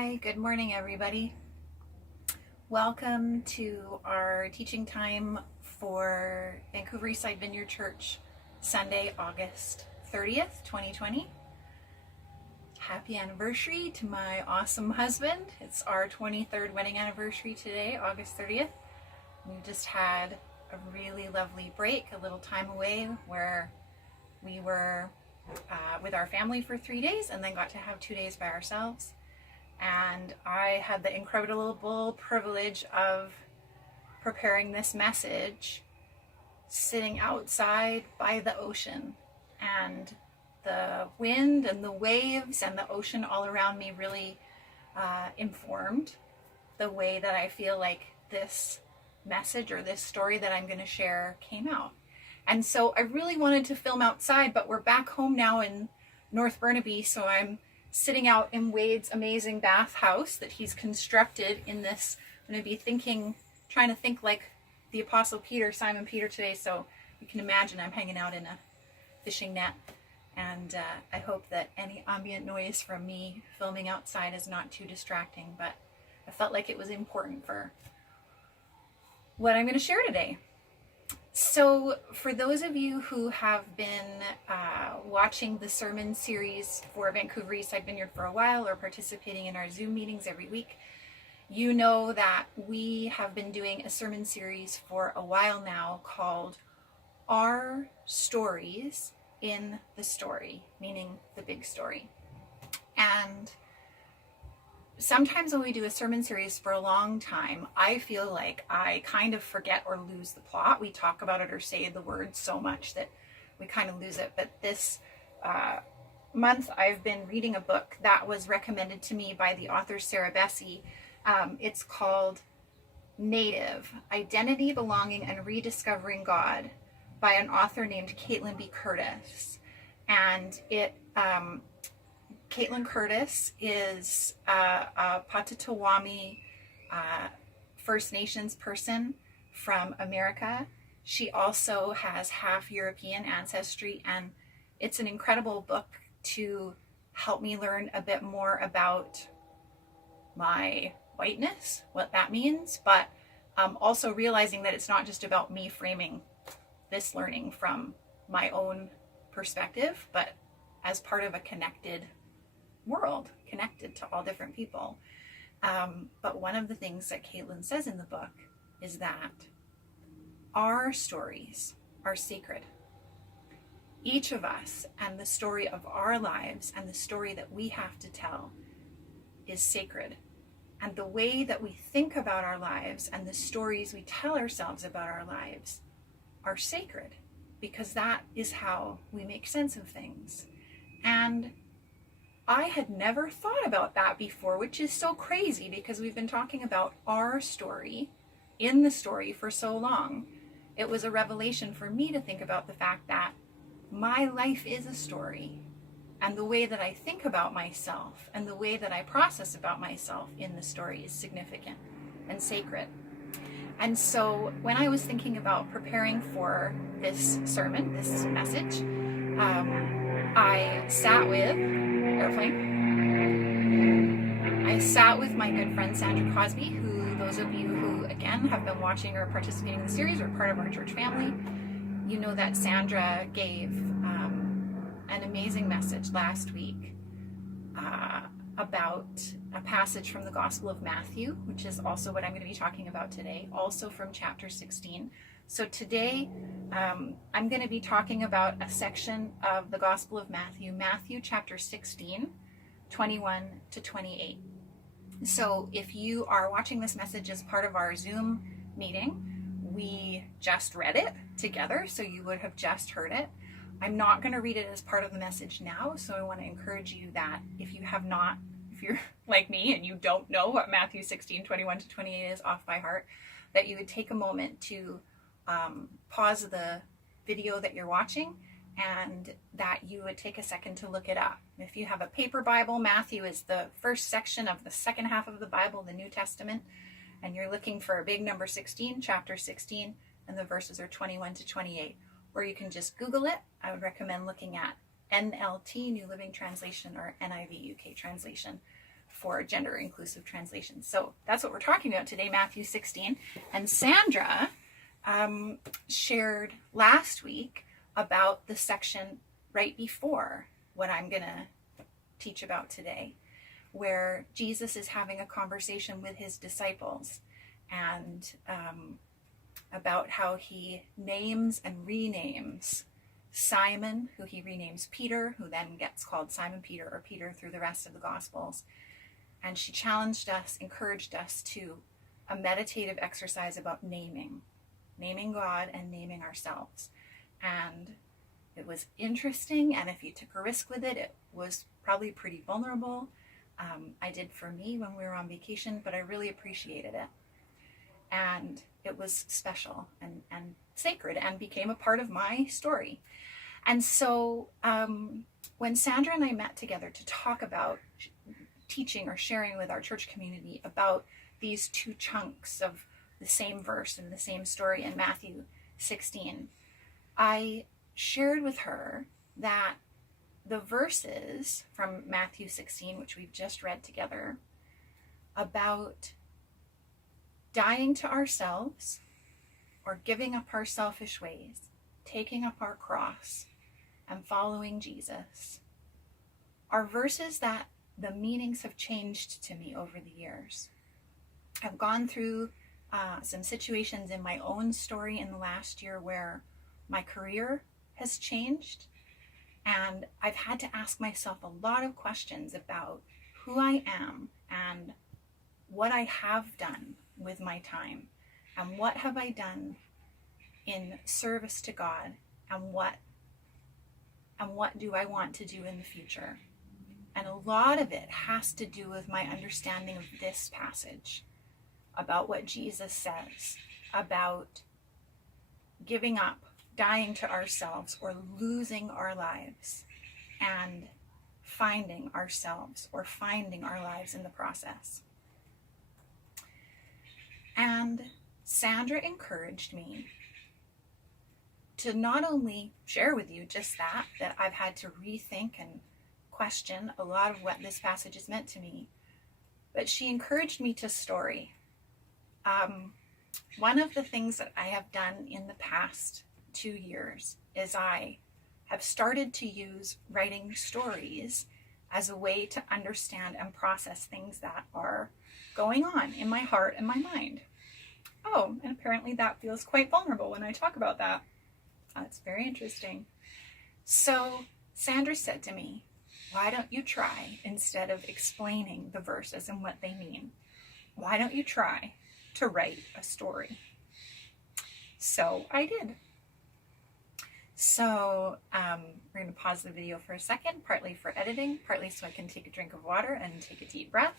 Hi, good morning everybody. Welcome to our teaching time for Vancouver Eastside Vineyard Church, Sunday, August 30th, 2020. Happy anniversary to my awesome husband. It's our 23rd wedding anniversary today, August 30th. We just had a really lovely break, a little time away where we were with our family for 3 days and then got to have 2 days by ourselves. And I had the incredible privilege of preparing this message sitting outside by the ocean, and the wind and the waves and the ocean all around me really informed the way that I feel like this message or this story that I'm going to share came out. And so I really wanted to film outside, but we're back home now in North Burnaby, so I'm sitting out in Wade's amazing bathhouse that he's constructed in this. I'm going to be trying to think like the Apostle Peter, Simon Peter today, so you can imagine I'm hanging out in a fishing net. And I hope that any ambient noise from me filming outside is not too distracting, but I felt like it was important for what I'm going to share today. So for those of you who have been watching the sermon series for Vancouver Eastside Vineyard for a while, or participating in our Zoom meetings every week, you know that we have been doing a sermon series for a while now called Our Stories in the Story, meaning the big story. And sometimes when we do a sermon series for a long time, I feel like I kind of forget or lose the plot. We talk about it or say the words so much that we kind of lose it. But this month I've been reading a book that was recommended to me by the author Sarah Bessey. It's called NIVUK, Identity, Belonging, and Rediscovering God, by an author named Kaitlin Curtice. And Kaitlin Curtice is a Potawatomi First Nations person from America. She also has half European ancestry, and it's an incredible book to help me learn a bit more about my whiteness, what that means, but also realizing that it's not just about me framing this learning from my own perspective, but as part of a connected world, connected to all different people. But one of the things that Kaitlin says in the book is that our stories are sacred. Each of us and the story of our lives and the story that we have to tell is sacred. And the way that we think about our lives and the stories we tell ourselves about our lives are sacred, because that is how we make sense of things. And I had never thought about that before, which is so crazy because we've been talking about our story in the story for so long. It was a revelation for me to think about the fact that my life is a story, and the way that I think about myself and the way that I process about myself in the story is significant and sacred. And so when I was thinking about preparing for this sermon, this message, I sat with my good friend Sandra Cosby, who those of you who again have been watching or participating in the series or part of our church family, you know that Sandra gave an amazing message last week about a passage from the Gospel of Matthew, which is also what I'm going to be talking about today, also from chapter 16. So today I'm going to be talking about a section of the Gospel of Matthew, Matthew chapter 16, 21 to 28. So if you are watching this message as part of our Zoom meeting, we just read it together, so you would have just heard it. I'm not going to read it as part of the message now, so I want to encourage you that if you're like me and you don't know what Matthew 16, 21 to 28 is off by heart, that you would take a moment to pause the video that you're watching and that you would take a second to look it up. If you have a paper Bible, Matthew is the first section of the second half of the Bible, the New Testament, and you're looking for a big number 16, chapter 16, and the verses are 21 to 28. Or you can just Google it. I would recommend looking at NLT, New Living Translation, or NIVUK translation for gender inclusive translations. So that's what we're talking about today, Matthew 16. And Sandra shared last week about the section right before what I'm going to teach about today, where Jesus is having a conversation with his disciples and about how he names and renames Simon, who he renames Peter, who then gets called Simon Peter or Peter through the rest of the Gospels. And she challenged us, encouraged us to a meditative exercise about naming God and naming ourselves. And it was interesting, and if you took a risk with it, it was probably pretty vulnerable. I did for me when we were on vacation, but I really appreciated it. And it was special and sacred and became a part of my story. And so when Sandra and I met together to talk about teaching or sharing with our church community about these two chunks of the same verse and the same story in Matthew 16, I shared with her that the verses from Matthew 16, which we've just read together, about dying to ourselves or giving up our selfish ways, taking up our cross and following Jesus, are verses that the meanings have changed to me over the years. I've gone through some situations in my own story in the last year where my career has changed, and I've had to ask myself a lot of questions about who I am and what I have done with my time, and what have I done in service to God, and what do I want to do in the future. And a lot of it has to do with my understanding of this passage, about what Jesus says about giving up, dying to ourselves, or losing our lives, and finding ourselves or finding our lives in the process. And Sandra encouraged me to not only share with you just that I've had to rethink and question a lot of what this passage has meant to me, but she encouraged me to story. One of the things that I have done in the past 2 years is I have started to use writing stories as a way to understand and process things that are going on in my heart and my mind. Oh, and apparently that feels quite vulnerable when I talk about that. That's very interesting. So Sandra said to me, why don't you try, instead of explaining the verses and what they mean, why don't you try to write a story? So I did. So we're going to pause the video for a second, partly for editing, partly so I can take a drink of water and take a deep breath.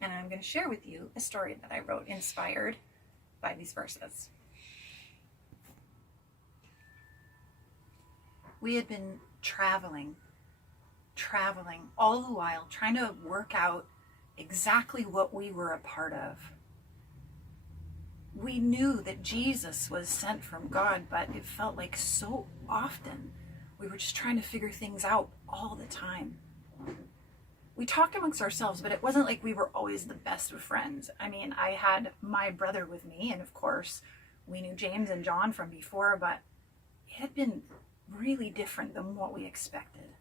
And I'm going to share with you a story that I wrote inspired by these verses. We had been traveling all the while, trying to work out exactly what we were a part of. We knew that Jesus was sent from God, but it felt like so often we were just trying to figure things out all the time. We talked amongst ourselves, but it wasn't like we were always the best of friends. I mean, I had my brother with me, and of course, we knew James and John from before, but it had been really different than what we expected.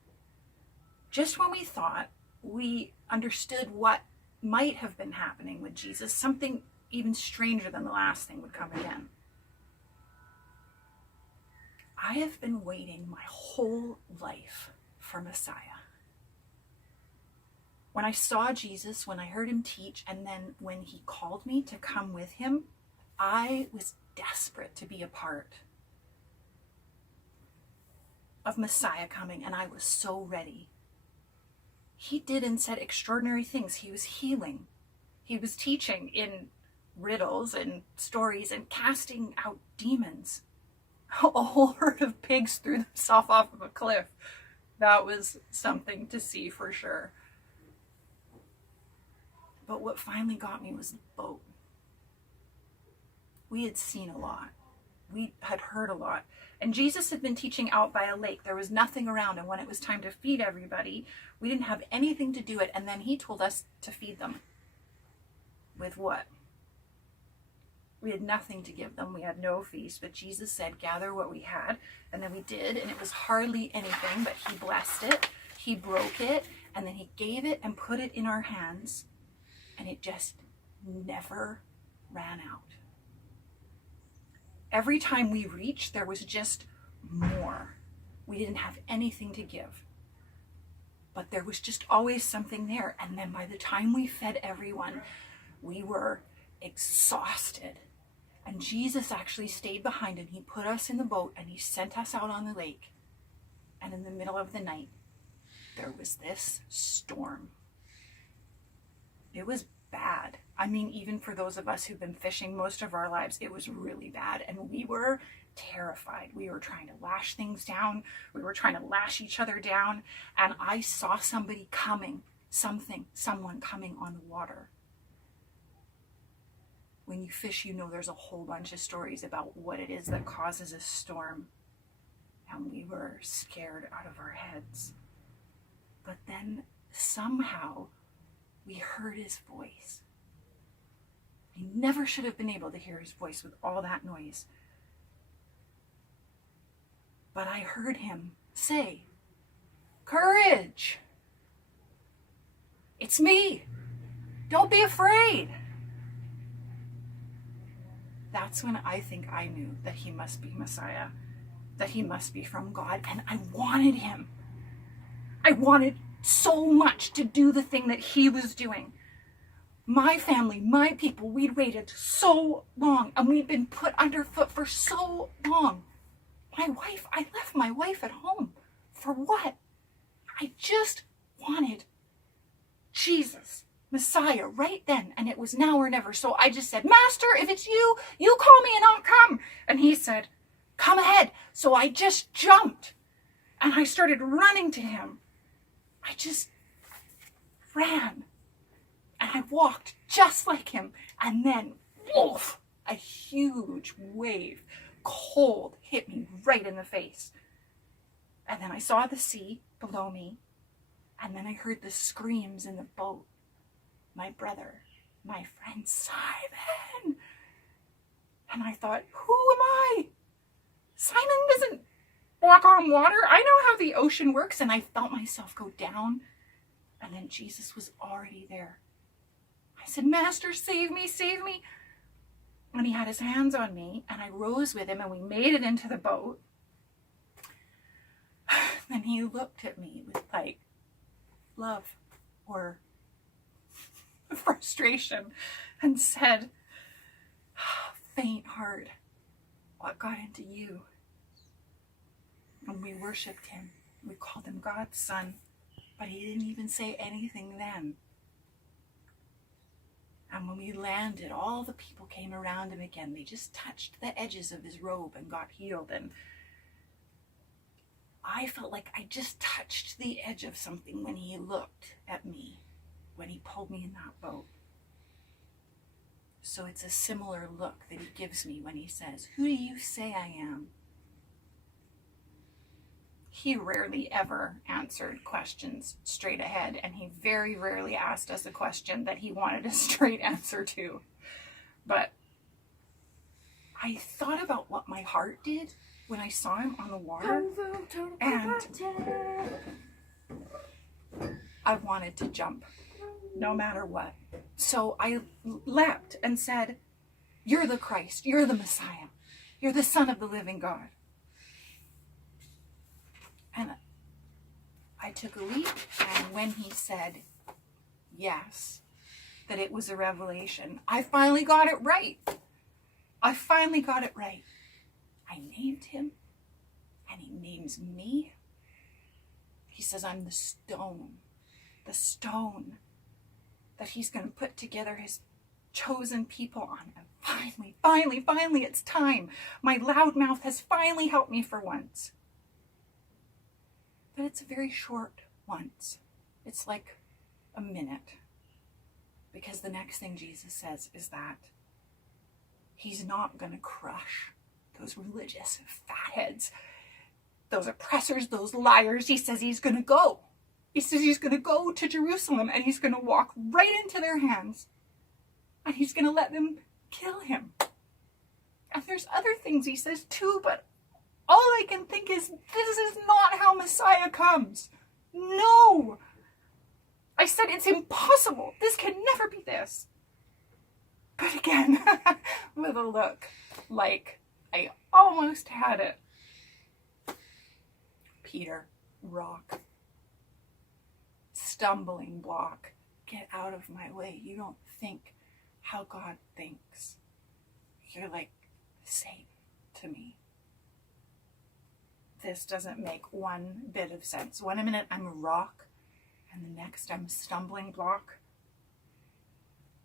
Just when we thought we understood what might have been happening with Jesus, something even stranger than the last thing would come again. I have been waiting my whole life for Messiah. When I saw Jesus, when I heard him teach, and then when he called me to come with him, I was desperate to be a part of Messiah coming, and I was so ready. He did and said extraordinary things. He was healing. He was teaching in riddles and stories and casting out demons. A whole herd of pigs threw themselves off of a cliff. That was something to see for sure. But what finally got me was the boat. We had seen a lot. we had heard a lot. And Jesus had been teaching out by a lake. There was nothing around. And when it was time to feed everybody, we didn't have anything to do it. And then he told us to feed them. With what? We had nothing to give them. We had no feast. But Jesus said, gather what we had. And then we did. And it was hardly anything, but he blessed it. He broke it. And then he gave it and put it in our hands. And it just never ran out. Every time we reached, there was just more. We didn't have anything to give. But there was just always something there. And then by the time we fed everyone, we were exhausted. And Jesus actually stayed behind and he put us in the boat and he sent us out on the lake. And in the middle of the night, there was this storm. It was bad. I mean, even for those of us who've been fishing most of our lives, it was really bad. And we were terrified. We were trying to lash things down. We were trying to lash each other down. And I saw somebody coming, someone coming on the water. When you fish, you know there's a whole bunch of stories about what it is that causes a storm. And we were scared out of our heads. But then somehow we heard his voice. We never should have been able to hear his voice with all that noise. But I heard him say, "Courage! It's me! Don't be afraid!" That's when I think I knew that he must be Messiah, that he must be from God, and I wanted him. I wanted so much to do the thing that he was doing. My family, my people, we'd waited so long and we'd been put underfoot for so long. I left my wife at home. For what? I just wanted Jesus, Messiah, right then. And it was now or never. So I just said, "Master, if it's you, you call me and I'll come." And he said, "Come ahead." So I just jumped and I started running to him. I just ran and I walked just like him. And then, woof, a huge wave, cold, hit me right in the face. And then I saw the sea below me. And then I heard the screams in the boat. My brother, my friend Simon. And I thought, who am I? Simon doesn't walk on water. I know how the ocean works. And I felt myself go down. And then Jesus was already there. I said, "Master, save me, save me." And he had his hands on me and I rose with him and we made it into the boat. Then he looked at me with like love or frustration and said, "Faint heart, what got into you?" And we worshiped him. We called him God's son, but he didn't even say anything then. And when we landed, all the people came around him again. They just touched the edges of his robe and got healed. And I felt like I just touched the edge of something when he looked at me, when he pulled me in that boat. So it's a similar look that he gives me when he says, "Who do you say I am?" He rarely ever answered questions straight ahead, and he very rarely asked us a question that he wanted a straight answer to. But I thought about what my heart did when I saw him on the water, and I wanted to jump no matter what. So I leapt and said, "You're the Christ, you're the Messiah, you're the Son of the living God." And I took a leap, and when he said yes, that it was a revelation, I finally got it right. I finally got it right. I named him, and he names me. He says, "I'm the stone that he's going to put together his chosen people on." And finally, it's time. My loud mouth has finally helped me for once. But it's a very short once. It's like a minute. Because the next thing Jesus says is that he's not going to crush those religious fatheads, those oppressors, those liars. He says he's going to go. He says he's going to go to Jerusalem and he's going to walk right into their hands and he's going to let them kill him. And there's other things he says too, but all I can think is this is not how Messiah comes. No! I said it's impossible. This can never be this. But again, with a look like I almost had it. Peter, rock. Stumbling block. Get out of my way. You don't think how God thinks. You're like Satan to me. This doesn't make one bit of sense. One minute I'm a rock, and the next I'm a stumbling block.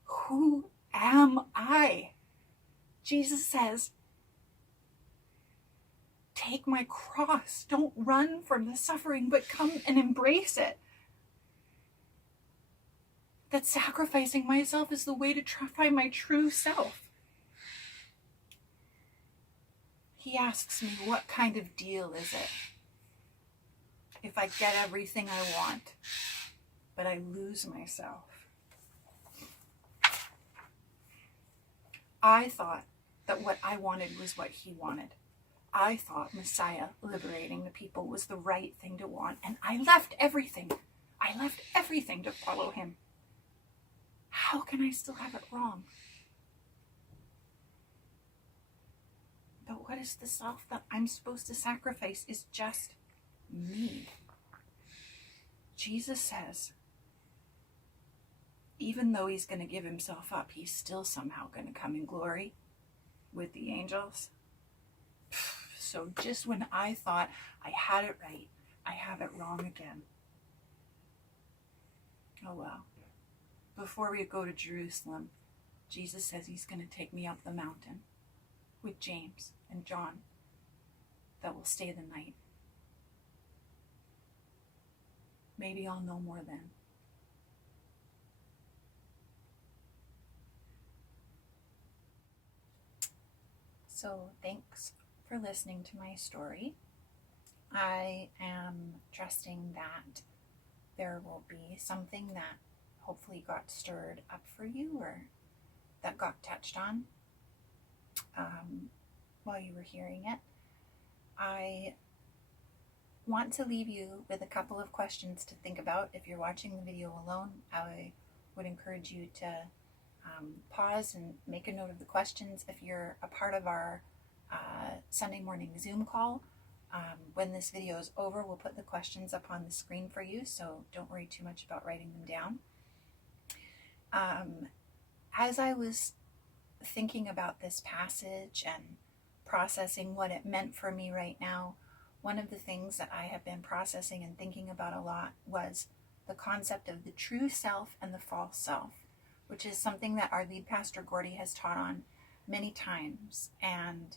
Who am I? Jesus says, take my cross. Don't run from the suffering, but come and embrace it. That sacrificing myself is the way to find my true self. He asks me, what kind of deal is it if I get everything I want, but I lose myself? I thought that what I wanted was what he wanted. I thought Messiah liberating the people was the right thing to want, and I left everything. I left everything to follow him. How can I still have it wrong? But what is the self that I'm supposed to sacrifice is just me. Jesus says, even though he's going to give himself up, he's still somehow going to come in glory with the angels. So just when I thought I had it right, I have it wrong again. Oh well. Before we go to Jerusalem, Jesus says he's going to take me up the mountain with James and John that will stay the night. Maybe I'll know more then. So thanks for listening to my story. I am trusting that there will be something that hopefully got stirred up for you or that got touched on while you were hearing it. I want to leave you with a couple of questions to think about. If you're watching the video alone, I would encourage you to pause and make a note of the questions. If you're a part of our Sunday morning Zoom call, when this video is over, we'll put the questions up on the screen for you, so don't worry too much about writing them down. As I was thinking about this passage and processing what it meant for me right now, one of the things that I have been processing and thinking about a lot was the concept of the true self and the false self, which is something that our lead pastor Gordy has taught on many times. And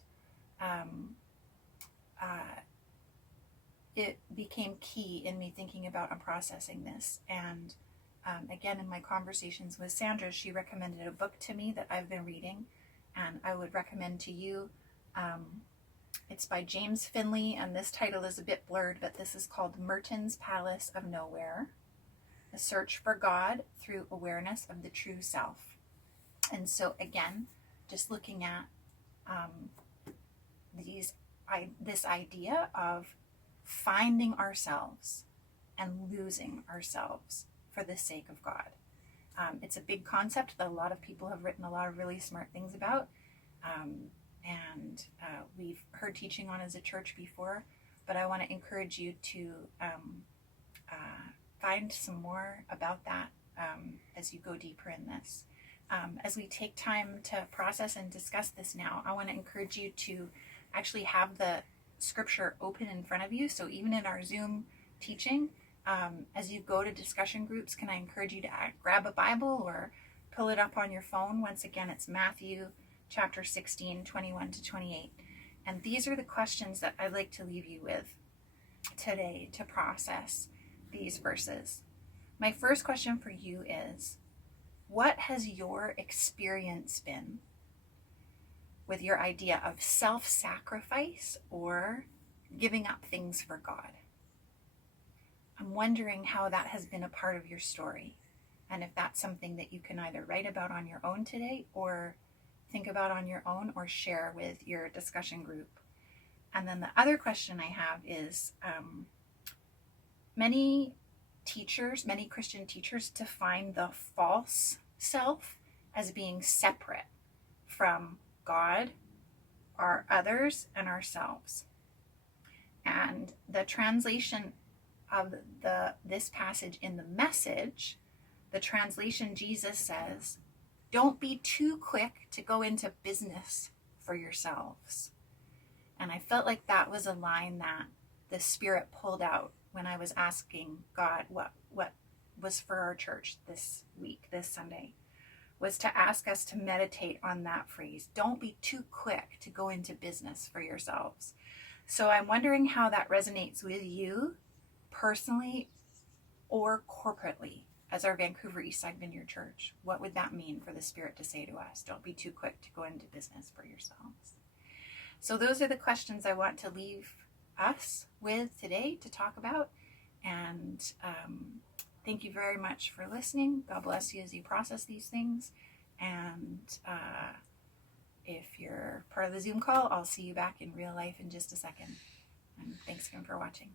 it became key in me thinking about and processing this. And again, in my conversations with Sandra, she recommended a book to me that I've been reading, and I would recommend to you. It's by James Finley, and this title is a bit blurred, but this is called Merton's Palace of Nowhere, A Search for God Through Awareness of the True Self. And so again, just looking at this idea of finding ourselves and losing ourselves for the sake of God. It's a big concept that a lot of people have written a lot of really smart things about. And we've heard teaching on as a church before, but I want to encourage you to find some more about that as you go deeper in this. As we take time to process and discuss this now, I want to encourage you to actually have the scripture open in front of you. So even in our Zoom teaching, as you go to discussion groups, can I encourage you to grab a Bible or pull it up on your phone? Once again, it's Matthew chapter 16, 21 to 28. And these are the questions that I'd like to leave you with today to process these verses. My first question for you is, what has your experience been with your idea of self-sacrifice or giving up things for God. I'm wondering how that has been a part of your story, and if that's something that you can either write about on your own today or think about on your own or share with your discussion group. And then the other question I have is, many Christian teachers define the false self as being separate from God, our others, and ourselves. And the translation of this passage in the Message, the translation Jesus says, don't be too quick to go into business for yourselves. And I felt like that was a line that the Spirit pulled out when I was asking God what was for our church this week, this Sunday, was to ask us to meditate on that phrase. Don't be too quick to go into business for yourselves. So I'm wondering how that resonates with you personally or corporately as our Vancouver Eastside Vineyard Church. What would that mean for the Spirit to say to us? Don't be too quick to go into business for yourselves. So those are the questions I want to leave us with today to talk about. And thank you very much for listening. God bless you as you process these things. And if you're part of the Zoom call, I'll see you back in real life in just a second. And thanks again for watching.